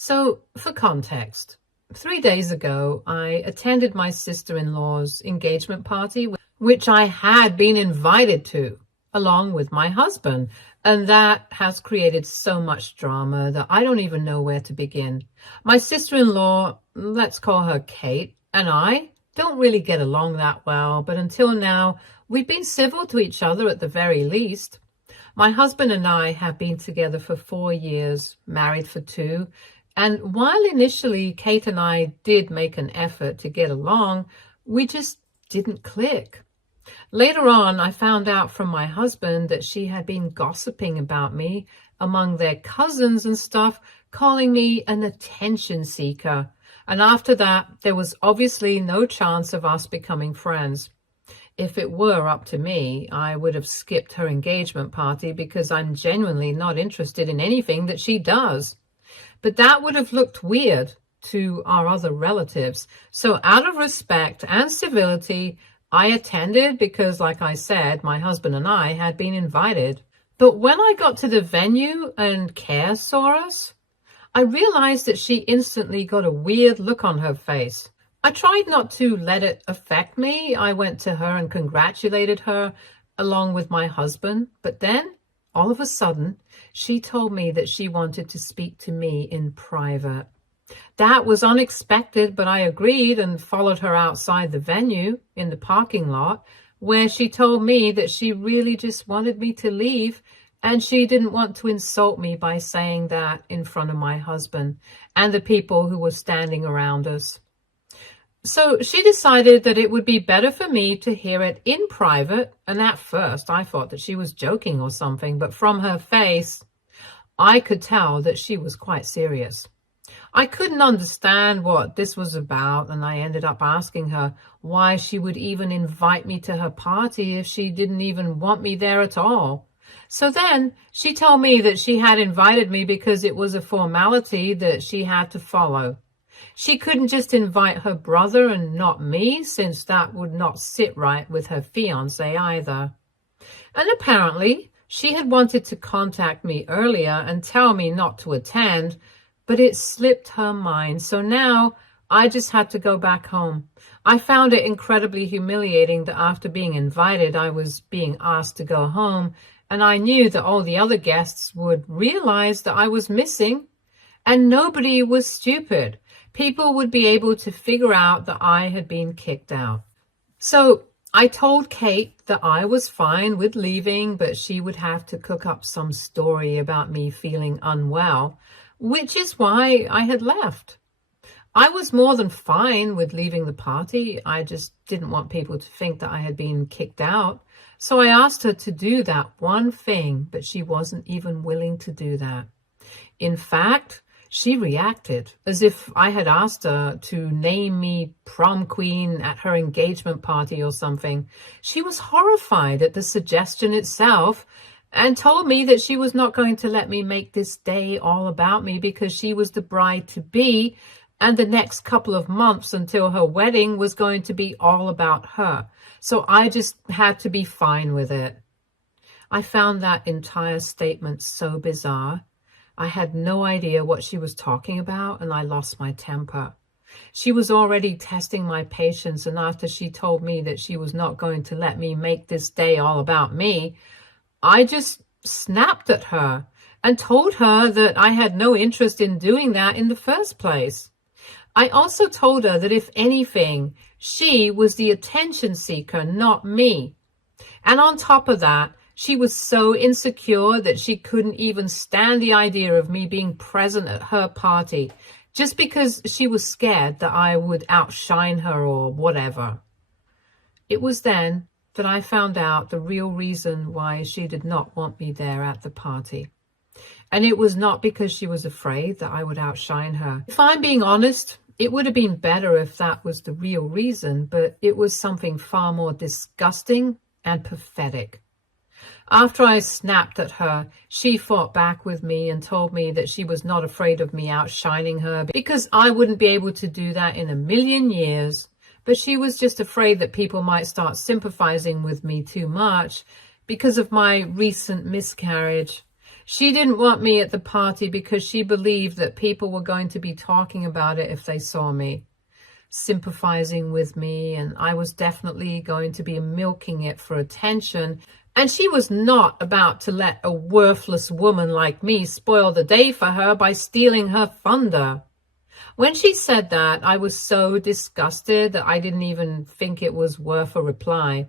So, for context, 3 days ago, I attended my sister-in-law's engagement party, which I had been invited to, along with my husband. And that has created so much drama that I don't even know where to begin. My sister-in-law, let's call her Kate, and I don't really get along that well, but until now, we've been civil to each other at the very least. My husband and I have been together for 4 years, married for 2. And while initially Kate and I did make an effort to get along, we just didn't click. Later on, I found out from my husband that she had been gossiping about me among their cousins and stuff, calling me an attention seeker. And after that, there was obviously no chance of us becoming friends. If it were up to me, I would have skipped her engagement party because I'm genuinely not interested in anything that she does. But that would have looked weird to our other relatives. So out of respect and civility, I attended because, like I said, my husband and I had been invited. But when I got to the venue and Care saw us, I realized that she instantly got a weird look on her face. I tried not to let it affect me. I went to her and congratulated her along with my husband. But then, all of a sudden, she told me that she wanted to speak to me in private. That was unexpected, but I agreed and followed her outside the venue in the parking lot, where she told me that she really just wanted me to leave and she didn't want to insult me by saying that in front of my husband and the people who were standing around us. So she decided that it would be better for me to hear it in private, and at first I thought that she was joking or something, but from her face, I could tell that she was quite serious. I couldn't understand what this was about, and I ended up asking her why she would even invite me to her party if she didn't even want me there at all. So then she told me that she had invited me because it was a formality that she had to follow. She couldn't just invite her brother and not me, since that would not sit right with her fiancé either. And apparently she had wanted to contact me earlier and tell me not to attend, but it slipped her mind. So now I just had to go back home. I found it incredibly humiliating that after being invited, I was being asked to go home, and I knew that all the other guests would realize that I was missing, and nobody was stupid. People would be able to figure out that I had been kicked out. So I told Kate that I was fine with leaving, but she would have to cook up some story about me feeling unwell, which is why I had left. I was more than fine with leaving the party. I just didn't want people to think that I had been kicked out. So I asked her to do that one thing, but she wasn't even willing to do that. In fact, she reacted as if I had asked her to name me prom queen at her engagement party or something. She was horrified at the suggestion itself and told me that she was not going to let me make this day all about me because she was the bride-to-be, and the next couple of months until her wedding was going to be all about her. So I just had to be fine with it. I found that entire statement so bizarre. I had no idea what she was talking about, and I lost my temper. She was already testing my patience, and after she told me that she was not going to let me make this day all about me, I just snapped at her and told her that I had no interest in doing that in the first place. I also told her that if anything, she was the attention seeker, not me. And on top of that, she was so insecure that she couldn't even stand the idea of me being present at her party, just because she was scared that I would outshine her or whatever. It was then that I found out the real reason why she did not want me there at the party. And it was not because she was afraid that I would outshine her. If I'm being honest, it would have been better if that was the real reason, but it was something far more disgusting and pathetic. After I snapped at her, she fought back with me and told me that she was not afraid of me outshining her because I wouldn't be able to do that in a million years. But she was just afraid that people might start sympathizing with me too much because of my recent miscarriage. She didn't want me at the party because she believed that people were going to be talking about it if they saw me, sympathizing with me, and I was definitely going to be milking it for attention. And she was not about to let a worthless woman like me spoil the day for her by stealing her thunder. When she said that, I was so disgusted that I didn't even think it was worth a reply.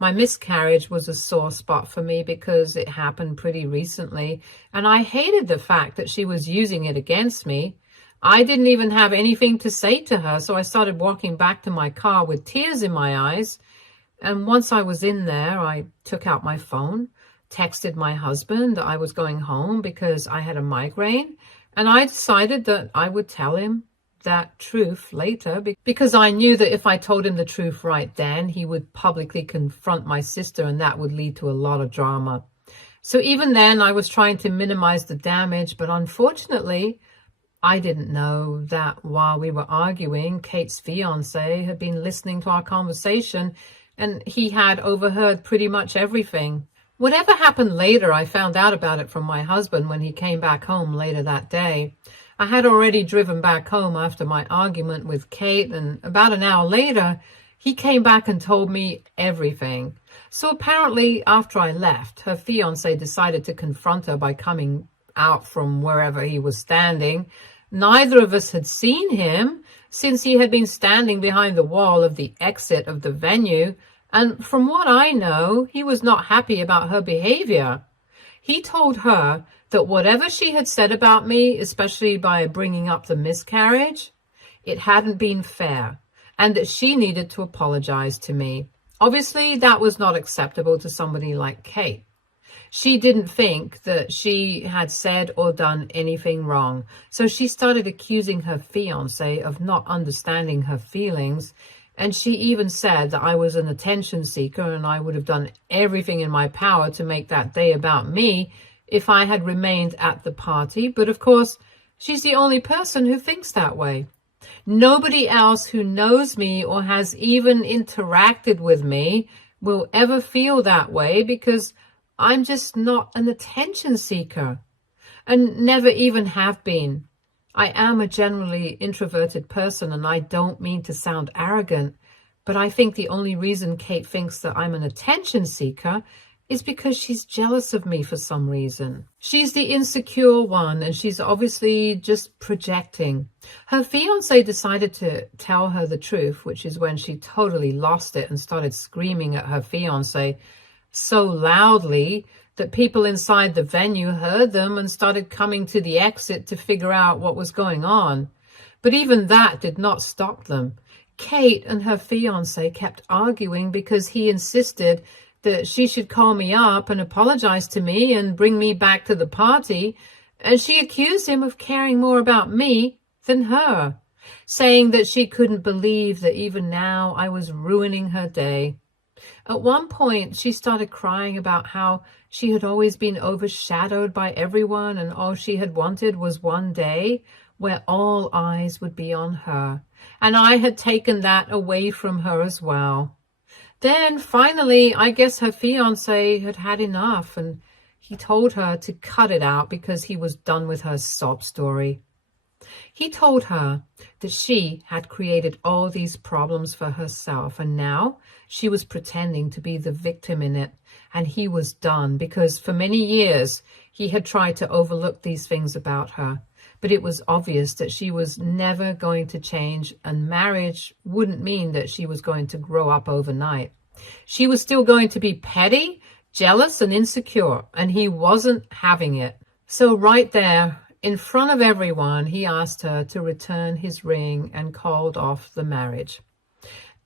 My miscarriage was a sore spot for me because it happened pretty recently, and I hated the fact that she was using it against me. I didn't even have anything to say to her, so I started walking back to my car with tears in my eyes. And once I was in there, I took out my phone, texted my husband that I was going home because I had a migraine, and I decided that I would tell him that truth later because I knew that if I told him the truth right then, he would publicly confront my sister, and that would lead to a lot of drama. So even then, I was trying to minimize the damage, but unfortunately, I didn't know that while we were arguing, Kate's fiance had been listening to our conversation, and he had overheard pretty much everything. Whatever happened later, I found out about it from my husband when he came back home later that day. I had already driven back home after my argument with Kate, and about an hour later, he came back and told me everything. So apparently, after I left, her fiancé decided to confront her by coming out from wherever he was standing. Neither of us had seen him since he had been standing behind the wall of the exit of the venue, and from what I know, he was not happy about her behavior. He told her that whatever she had said about me, especially by bringing up the miscarriage, it hadn't been fair, and that she needed to apologize to me. Obviously, that was not acceptable to somebody like Kate. She didn't think that she had said or done anything wrong, so she started accusing her fiancé of not understanding her feelings, and she even said that I was an attention seeker and I would have done everything in my power to make that day about me if I had remained at the party. But of course, she's the only person who thinks that way. Nobody else who knows me or has even interacted with me will ever feel that way because I'm just not an attention seeker and never even have been. I am a generally introverted person, and I don't mean to sound arrogant, but I think the only reason Kate thinks that I'm an attention seeker is because she's jealous of me for some reason. She's the insecure one, and she's obviously just projecting. Her fiancé decided to tell her the truth, which is when she totally lost it and started screaming at her fiancé so loudly that people inside the venue heard them and started coming to the exit to figure out what was going on. But even that did not stop them. Kate and her fiancé kept arguing because he insisted that she should call me up and apologize to me and bring me back to the party, and she accused him of caring more about me than her, saying that she couldn't believe that even now I was ruining her day. At one point, she started crying about how she had always been overshadowed by everyone, and all she had wanted was one day where all eyes would be on her, and I had taken that away from her as well. Then finally, I guess her fiancé had had enough, and he told her to cut it out because he was done with her sob story. He told her that she had created all these problems for herself, and now she was pretending to be the victim in it, and he was done because for many years he had tried to overlook these things about her. But it was obvious that she was never going to change, and marriage wouldn't mean that she was going to grow up overnight. She was still going to be petty, jealous, and insecure, and he wasn't having it. So right there, in front of everyone, he asked her to return his ring and called off the marriage.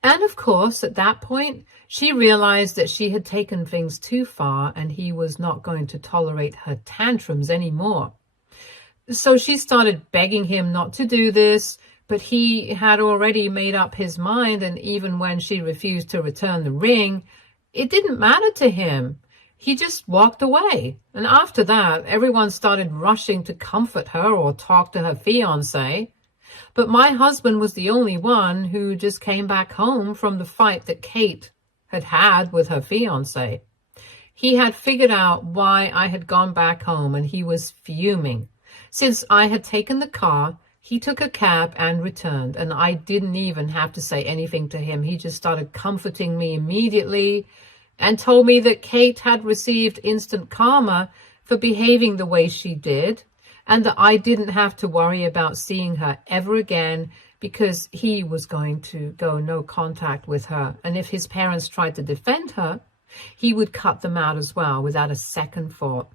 And of course, at that point, she realized that she had taken things too far and he was not going to tolerate her tantrums anymore. So she started begging him not to do this, but he had already made up his mind, and even when she refused to return the ring, it didn't matter to him. He just walked away. And after that, everyone started rushing to comfort her or talk to her fiancé. But my husband was the only one who just came back home from the fight that Kate had had with her fiancé. He had figured out why I had gone back home, and he was fuming. Since I had taken the car, he took a cab and returned, and I didn't even have to say anything to him. He just started comforting me immediately and told me that Kate had received instant karma for behaving the way she did, and that I didn't have to worry about seeing her ever again because he was going to go no contact with her. And if his parents tried to defend her, he would cut them out as well without a second thought.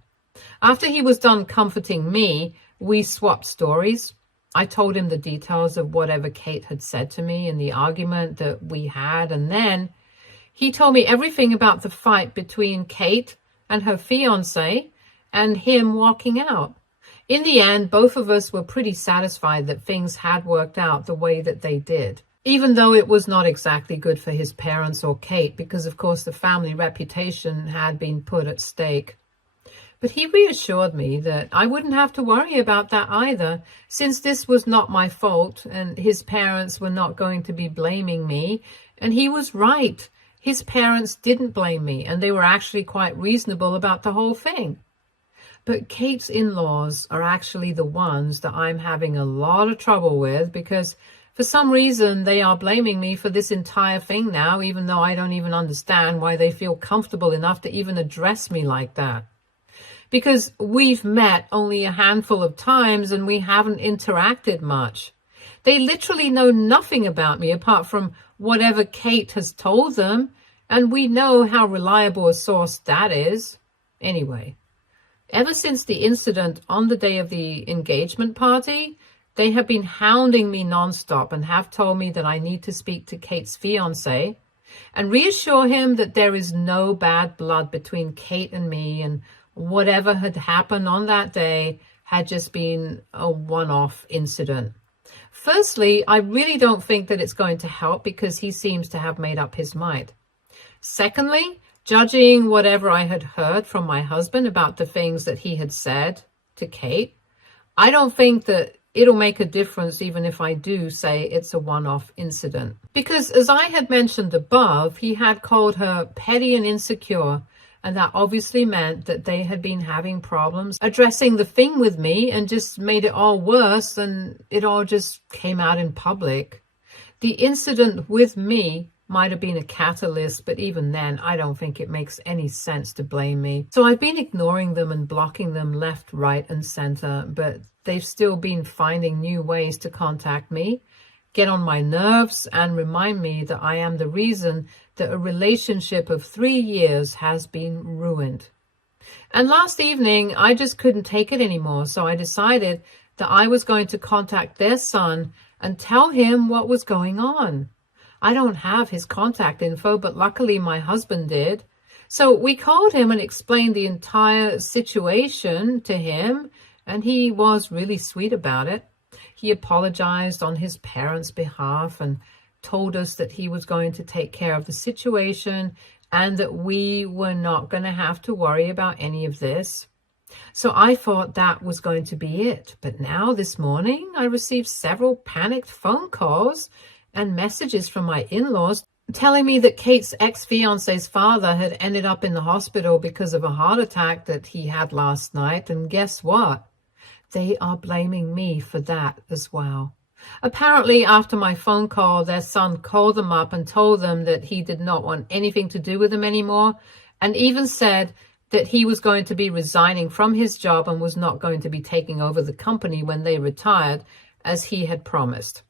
After he was done comforting me, we swapped stories. I told him the details of whatever Kate had said to me in the argument that we had, and then he told me everything about the fight between Kate and her fiancé and him walking out. In the end, both of us were pretty satisfied that things had worked out the way that they did, even though it was not exactly good for his parents or Kate, because of course the family reputation had been put at stake. But he reassured me that I wouldn't have to worry about that either, since this was not my fault and his parents were not going to be blaming me. And he was right. His parents didn't blame me, and they were actually quite reasonable about the whole thing. But Kate's in-laws are actually the ones that I'm having a lot of trouble with, because for some reason they are blaming me for this entire thing now, even though I don't even understand why they feel comfortable enough to even address me like that. Because we've met only a handful of times and we haven't interacted much. They literally know nothing about me apart from whatever Kate has told them, and we know how reliable a source that is. Anyway, ever since the incident on the day of the engagement party, they have been hounding me nonstop and have told me that I need to speak to Kate's fiancé and reassure him that there is no bad blood between Kate and me, and whatever had happened on that day had just been a one-off incident. Firstly, I really don't think that it's going to help because he seems to have made up his mind. Secondly, judging whatever I had heard from my husband about the things that he had said to Kate, I don't think that it'll make a difference even if I do say it's a one-off incident. Because as I had mentioned above, he had called her petty and insecure, and that obviously meant that they had been having problems addressing the thing with me and just made it all worse, and it all just came out in public. The incident with me might have been a catalyst, but even then, I don't think it makes any sense to blame me. So I've been ignoring them and blocking them left, right, and center, but they've still been finding new ways to contact me, get on my nerves, and remind me that I am the reason that a relationship of 3 years has been ruined. And last evening, I just couldn't take it anymore, so I decided that I was going to contact their son and tell him what was going on. I don't have his contact info, but luckily my husband did. So we called him and explained the entire situation to him, and he was really sweet about it. He apologized on his parents' behalf and told us that he was going to take care of the situation and that we were not going to have to worry about any of this. So I thought that was going to be it. But now this morning, I received several panicked phone calls and messages from my in-laws telling me that Kate's ex-fiance's father had ended up in the hospital because of a heart attack that he had last night. And guess what? They are blaming me for that as well. Apparently, after my phone call, their son called them up and told them that he did not want anything to do with them anymore, and even said that he was going to be resigning from his job and was not going to be taking over the company when they retired, as he had promised.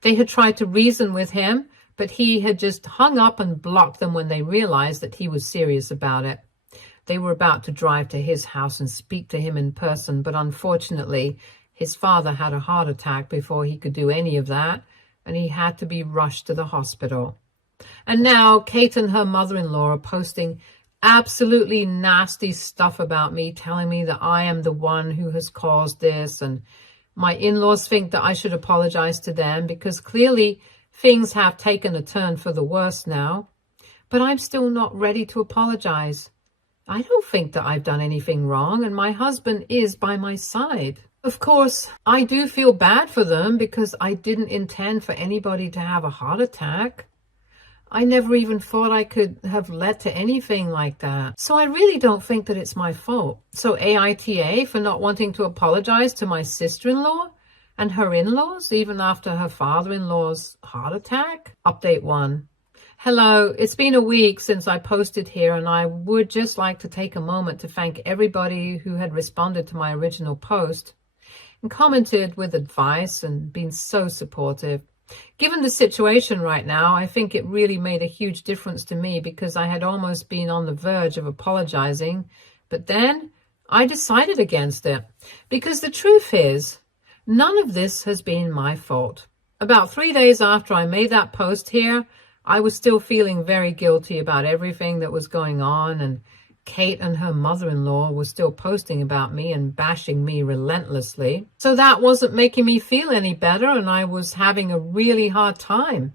They had tried to reason with him, but he had just hung up and blocked them when they realized that he was serious about it. They were about to drive to his house and speak to him in person, but unfortunately, his father had a heart attack before he could do any of that, and he had to be rushed to the hospital. And now Kate and her mother-in-law are posting absolutely nasty stuff about me, telling me that I am the one who has caused this, and my in-laws think that I should apologize to them because clearly things have taken a turn for the worse now. But I'm still not ready to apologize. I don't think that I've done anything wrong, and my husband is by my side. Of course, I do feel bad for them because I didn't intend for anybody to have a heart attack. I never even thought I could have led to anything like that. So I really don't think that it's my fault. So AITA for not wanting to apologize to my sister-in-law and her in-laws, even after her father-in-law's heart attack? Update 1. Hello, it's been a week since I posted here, and I would just like to take a moment to thank everybody who had responded to my original post and commented with advice and been so supportive. Given the situation right now, I think it really made a huge difference to me because I had almost been on the verge of apologizing, but then I decided against it because the truth is, none of this has been my fault. About 3 days after I made that post here, I was still feeling very guilty about everything that was going on, and Kate and her mother-in-law were still posting about me and bashing me relentlessly. So that wasn't making me feel any better, and I was having a really hard time.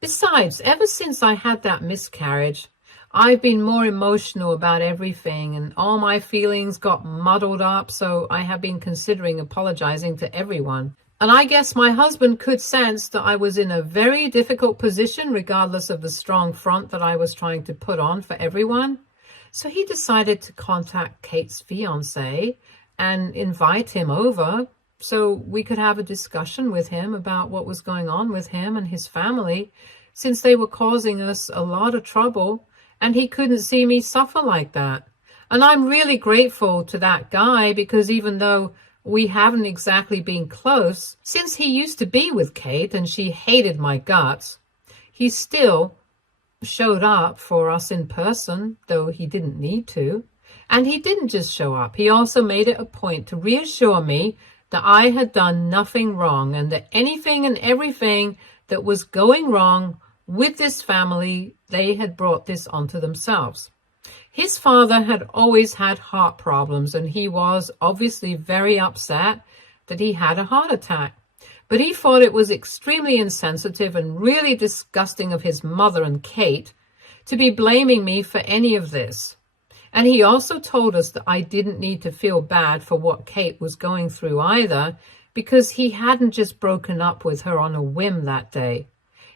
Besides, ever since I had that miscarriage, I've been more emotional about everything, and all my feelings got muddled up, so I have been considering apologizing to everyone. And I guess my husband could sense that I was in a very difficult position, regardless of the strong front that I was trying to put on for everyone. So he decided to contact Kate's fiance and invite him over so we could have a discussion with him about what was going on with him and his family, since they were causing us a lot of trouble and he couldn't see me suffer like that. And I'm really grateful to that guy because even though we haven't exactly been close, since he used to be with Kate and she hated my guts, he still showed up for us in person, though he didn't need to. And he didn't just show up. He also made it a point to reassure me that I had done nothing wrong and that anything and everything that was going wrong with this family, they had brought this onto themselves. His father had always had heart problems, and he was obviously very upset that he had a heart attack. But he thought it was extremely insensitive and really disgusting of his mother and Kate to be blaming me for any of this. And he also told us that I didn't need to feel bad for what Kate was going through either, because he hadn't just broken up with her on a whim that day.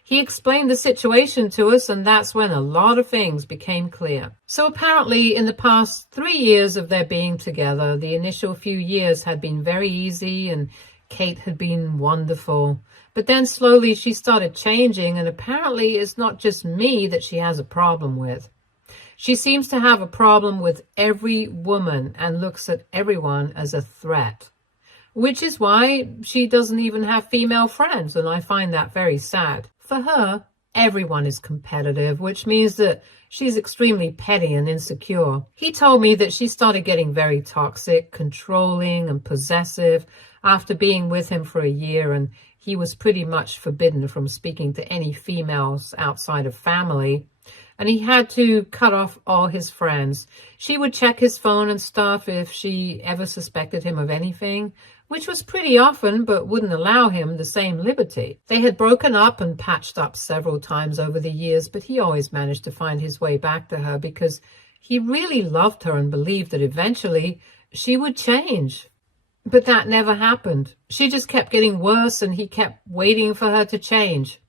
He explained the situation to us, and that's when a lot of things became clear. So apparently in the past 3 years of their being together, the initial few years had been very easy and Kate had been wonderful, but then slowly she started changing, and apparently it's not just me that she has a problem with. She seems to have a problem with every woman and looks at everyone as a threat, which is why she doesn't even have female friends, and I find that very sad. For her, everyone is competitive, which means that she's extremely petty and insecure. He told me that she started getting very toxic, controlling, and possessive after being with him for a year, and he was pretty much forbidden from speaking to any females outside of family, and he had to cut off all his friends. She would check his phone and stuff if she ever suspected him of anything, which was pretty often, but wouldn't allow him the same liberty. They had broken up and patched up several times over the years, but he always managed to find his way back to her because he really loved her and believed that eventually she would change. But that never happened. She just kept getting worse, and he kept waiting for her to change.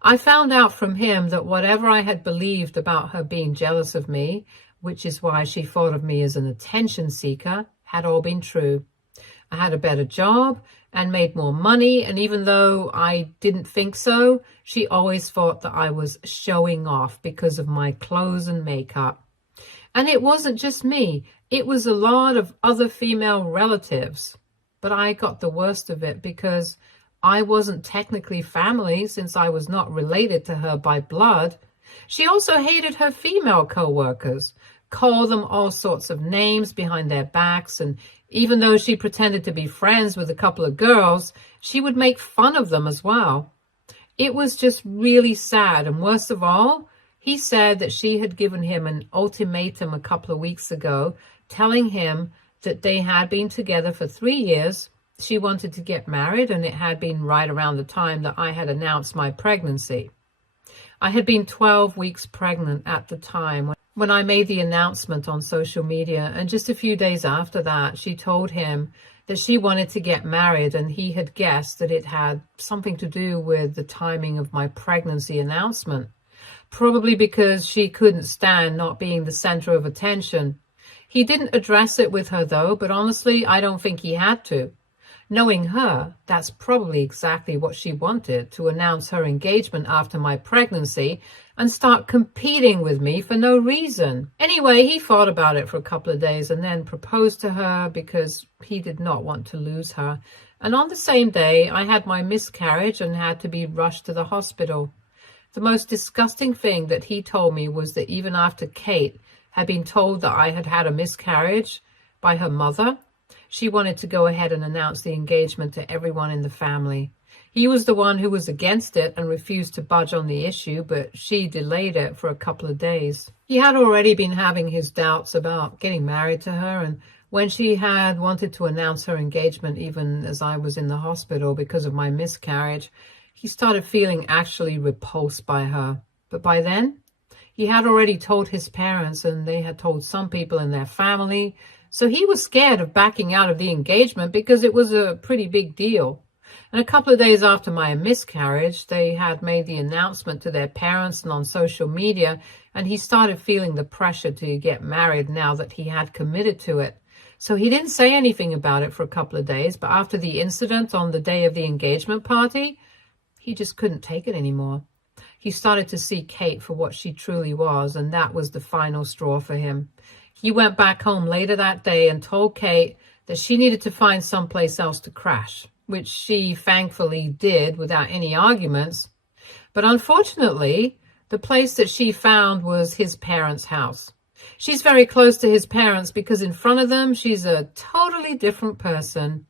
I found out from him that whatever I had believed about her being jealous of me, which is why she thought of me as an attention seeker, had all been true. I had a better job and made more money, and even though I didn't think so, she always thought that I was showing off because of my clothes and makeup. And it wasn't just me, it was a lot of other female relatives. But I got the worst of it because I wasn't technically family since I was not related to her by blood. She also hated her female co-workers, called them all sorts of names behind their backs, and even though she pretended to be friends with a couple of girls, she would make fun of them as well. It was just really sad, and worst of all, he said that she had given him an ultimatum a couple of weeks ago, telling him that they had been together for 3 years. She wanted to get married, and it had been right around the time that I had announced my pregnancy. I had been 12 weeks pregnant at the time when I made the announcement on social media, and just a few days after that, she told him that she wanted to get married, and he had guessed that it had something to do with the timing of my pregnancy announcement. probably because she couldn't stand not being the center of attention. He didn't address it with her though, but honestly, I don't think he had to. Knowing her, that's probably exactly what she wanted, to announce her engagement after my pregnancy and start competing with me for no reason. Anyway, he thought about it for a couple of days and then proposed to her because he did not want to lose her. And on the same day, I had my miscarriage and had to be rushed to the hospital. The most disgusting thing that he told me was that even after Kate had been told that I had had a miscarriage by her mother, she wanted to go ahead and announce the engagement to everyone in the family. He was the one who was against it and refused to budge on the issue, but she delayed it for a couple of days. He had already been having his doubts about getting married to her, and when she had wanted to announce her engagement, even as I was in the hospital because of my miscarriage, he started feeling actually repulsed by her. But by then, he had already told his parents, and they had told some people in their family. So he was scared of backing out of the engagement because it was a pretty big deal. And a couple of days after my miscarriage, they had made the announcement to their parents and on social media, and he started feeling the pressure to get married now that he had committed to it. So he didn't say anything about it for a couple of days, but after the incident on the day of the engagement party, he just couldn't take it anymore. He started to see Kate for what she truly was, and that was the final straw for him. He went back home later that day and told Kate that she needed to find someplace else to crash, which she thankfully did without any arguments. But unfortunately, the place that she found was his parents' house. She's very close to his parents because in front of them, she's a totally different person.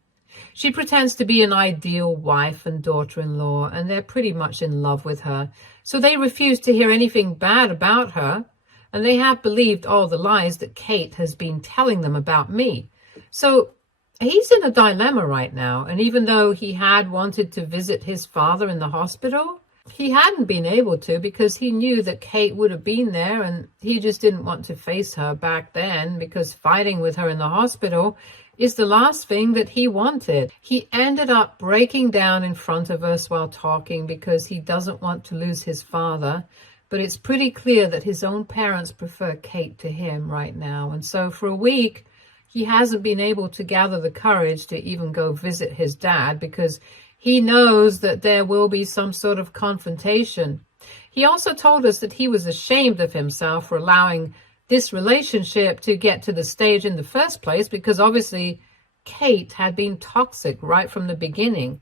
She pretends to be an ideal wife and daughter-in-law, and they're pretty much in love with her. So they refuse to hear anything bad about her, and they have believed all the lies that Kate has been telling them about me. So he's in a dilemma right now, and even though he had wanted to visit his father in the hospital, he hadn't been able to because he knew that Kate would have been there, and he just didn't want to face her back then because fighting with her in the hospital is the last thing that he wanted. He ended up breaking down in front of us while talking because he doesn't want to lose his father. But it's pretty clear that his own parents prefer Kate to him right now. And so for a week, he hasn't been able to gather the courage to even go visit his dad because he knows that there will be some sort of confrontation. He also told us that he was ashamed of himself for allowing this relationship to get to the stage in the first place because obviously Kate had been toxic right from the beginning,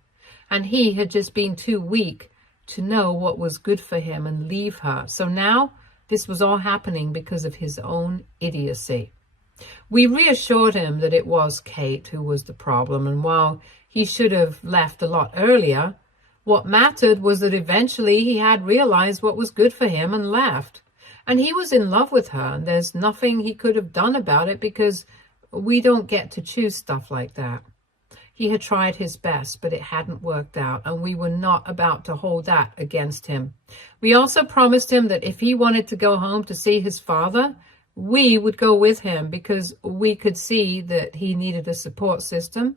and he had just been too weak to know what was good for him and leave her. So now this was all happening because of his own idiocy. We reassured him that it was Kate who was the problem, and while he should have left a lot earlier, what mattered was that eventually he had realized what was good for him and left. And he was in love with her, and there's nothing he could have done about it because we don't get to choose stuff like that. He had tried his best, but it hadn't worked out, and we were not about to hold that against him. We also promised him that if he wanted to go home to see his father, we would go with him because we could see that he needed a support system,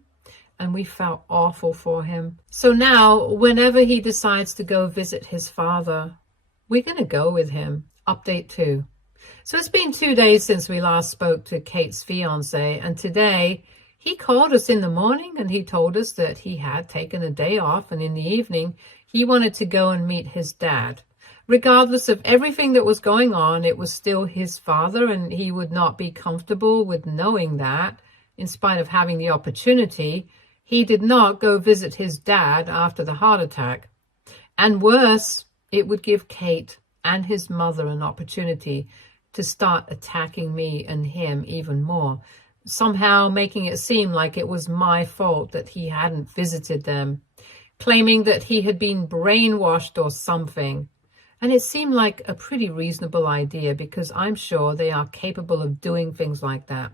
and we felt awful for him. So now, whenever he decides to go visit his father, we're going to go with him. Update 2. So it's been 2 days since we last spoke to Kate's fiance, and today he called us in the morning and he told us that he had taken a day off, and in the evening he wanted to go and meet his dad. Regardless of everything that was going on, it was still his father, and he would not be comfortable with knowing that, in spite of having the opportunity, he did not go visit his dad after the heart attack. And worse, it would give Kate and his mother an opportunity to start attacking me and him even more, somehow making it seem like it was my fault that he hadn't visited them, claiming that he had been brainwashed or something. And it seemed like a pretty reasonable idea because I'm sure they are capable of doing things like that.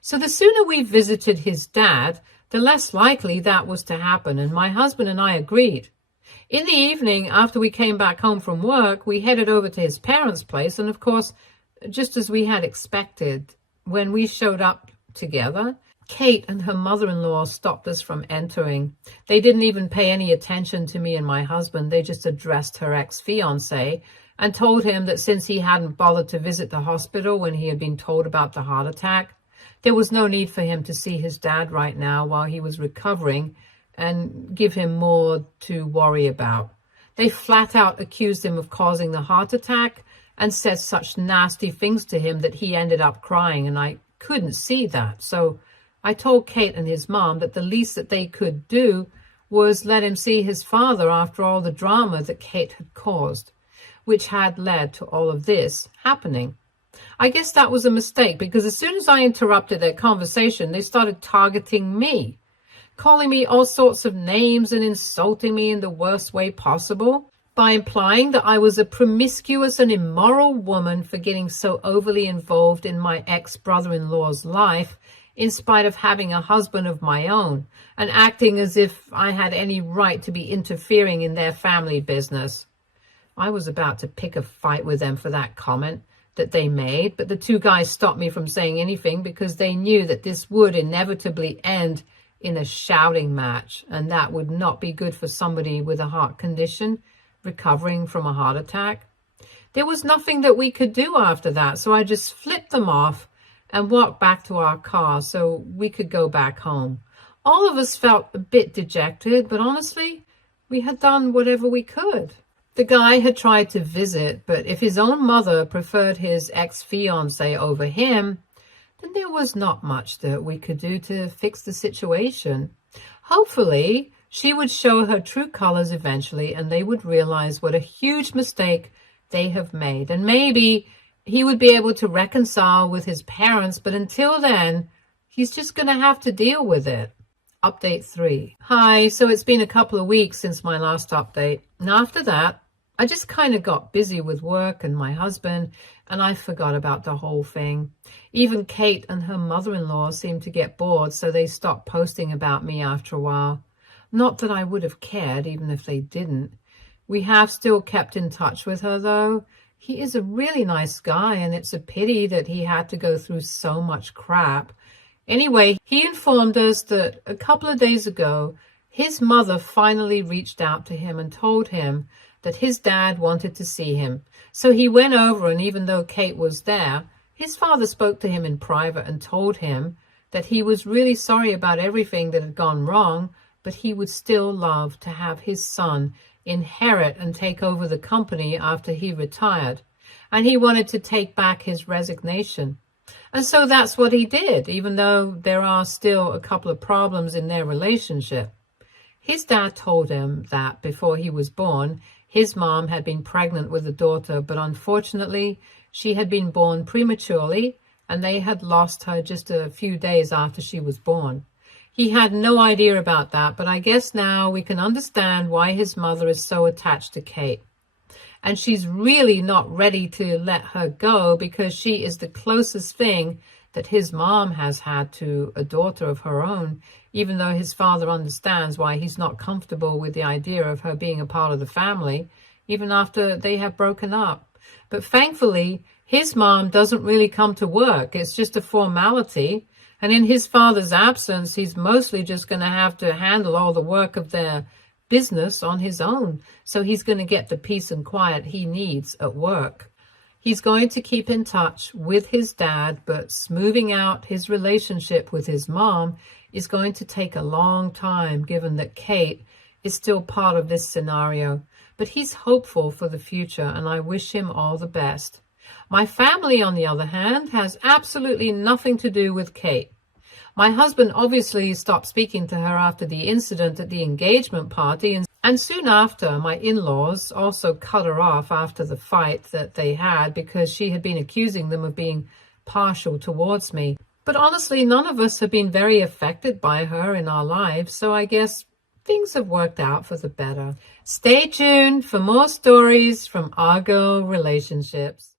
So the sooner we visited his dad, the less likely that was to happen, and my husband and I agreed. In the evening, after we came back home from work, we headed over to his parents' place, and of course, just as we had expected, when we showed up together, Kate and her mother-in-law stopped us from entering. They didn't even pay any attention to me and my husband. They just addressed her ex-fiancé, and told him that since he hadn't bothered to visit the hospital when he had been told about the heart attack, there was no need for him to see his dad right now while he was recovering and give him more to worry about. They flat out accused him of causing the heart attack and said such nasty things to him that he ended up crying, and I couldn't see that. So I told Kate and his mom that the least that they could do was let him see his father after all the drama that Kate had caused, which had led to all of this happening. I guess that was a mistake, because as soon as I interrupted their conversation, they started targeting me, calling me all sorts of names and insulting me in the worst way possible by implying that I was a promiscuous and immoral woman for getting so overly involved in my ex-brother-in-law's life in spite of having a husband of my own, and acting as if I had any right to be interfering in their family business. I was about to pick a fight with them for that comment that they made, but the two guys stopped me from saying anything because they knew that this would inevitably end in a shouting match, and that would not be good for somebody with a heart condition recovering from a heart attack. There was nothing that we could do after that, so I just flipped them off and walked back to our car so we could go back home. All of us felt a bit dejected, but honestly, we had done whatever we could. The guy had tried to visit, but if his own mother preferred his ex-fiancée over him, then there was not much that we could do to fix the situation. Hopefully, she would show her true colors eventually, and they would realize what a huge mistake they have made. And maybe he would be able to reconcile with his parents, but until then, he's just going to have to deal with it. Update 3. Hi, so it's been a couple of weeks since my last update. And after that, I just kind of got busy with work and my husband, and I forgot about the whole thing. Even Kate and her mother-in-law seemed to get bored, so they stopped posting about me after a while. Not that I would have cared, even if they didn't. We have still kept in touch with her, though. He is a really nice guy, and it's a pity that he had to go through so much crap. Anyway, he informed us that a couple of days ago, his mother finally reached out to him and told him that his dad wanted to see him. So he went over, and even though Kate was there, his father spoke to him in private and told him that he was really sorry about everything that had gone wrong, but he would still love to have his son inherit and take over the company after he retired. And he wanted to take back his resignation. And so that's what he did, even though there are still a couple of problems in their relationship. His dad told him that before he was born, his mom had been pregnant with a daughter, but unfortunately, she had been born prematurely, and they had lost her just a few days after she was born. He had no idea about that, but I guess now we can understand why his mother is so attached to Kate. And she's really not ready to let her go because she is the closest thing that his mom has had to a daughter of her own, even though his father understands why he's not comfortable with the idea of her being a part of the family, even after they have broken up. But thankfully, his mom doesn't really come to work. It's just a formality. And in his father's absence, he's mostly just going to have to handle all the work of their business on his own. So he's going to get the peace and quiet he needs at work. He's going to keep in touch with his dad, but smoothing out his relationship with his mom is going to take a long time, given that Kate is still part of this scenario. But he's hopeful for the future, and I wish him all the best. My family, on the other hand, has absolutely nothing to do with Kate. My husband obviously stopped speaking to her after the incident at the engagement party, and soon after, my in-laws also cut her off after the fight that they had because she had been accusing them of being partial towards me. But honestly, none of us have been very affected by her in our lives, so I guess things have worked out for the better. Stay tuned for more stories from our girl relationships.